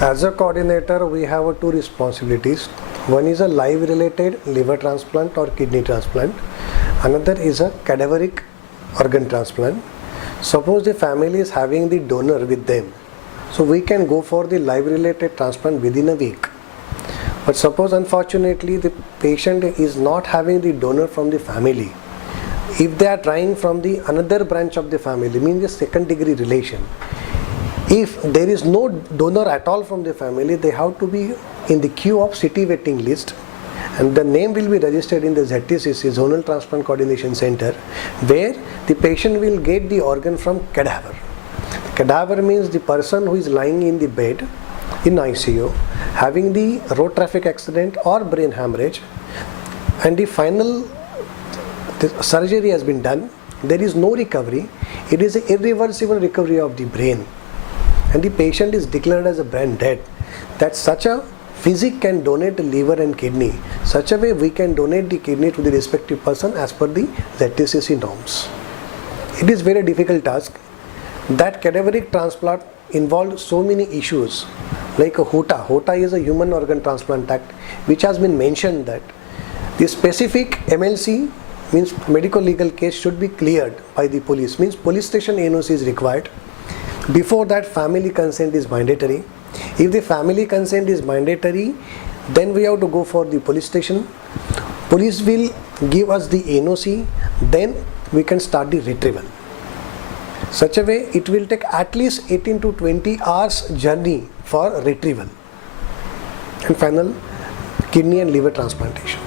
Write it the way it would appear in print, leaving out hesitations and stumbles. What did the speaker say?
As a coordinator, we have two responsibilities. One is a live related liver transplant or kidney transplant. Another is a cadaveric organ transplant. Suppose the family is having the donor with them, so we can go for the live related transplant within a week. But suppose unfortunately the patient is not having the donor from the family. If they are trying from the another branch of the family, means the second degree relation, if there is no donor at all from the family, they have to be in the queue of city waiting list, and the name will be registered in the ZTCC, Zonal Transplant Coordination Center, where the patient will get the organ from cadaver. Cadaver means the person who is lying in the bed in ICU, having the road traffic accident or brain hemorrhage, and the final surgery has been done, there is no recovery, it is an irreversible recovery of the brain, and the patient is declared as a brain dead, that such a physic can donate the liver and kidney. Such a way we can donate the kidney to the respective person as per the ZTCC norms. It is very difficult task. That cadaveric transplant involved so many issues, like a HOTA. HOTA is a Human Organ Transplant Act, which has been mentioned that the specific MLC, means medical legal case, should be cleared by the police, means police station NOC is required. Before that, family consent is mandatory. If the family consent is mandatory, then we have to go for the police station. Police will give us the NOC, then we can start the retrieval. Such a way it will take at least 18 to 20 hours journey for retrieval and final kidney and liver transplantation.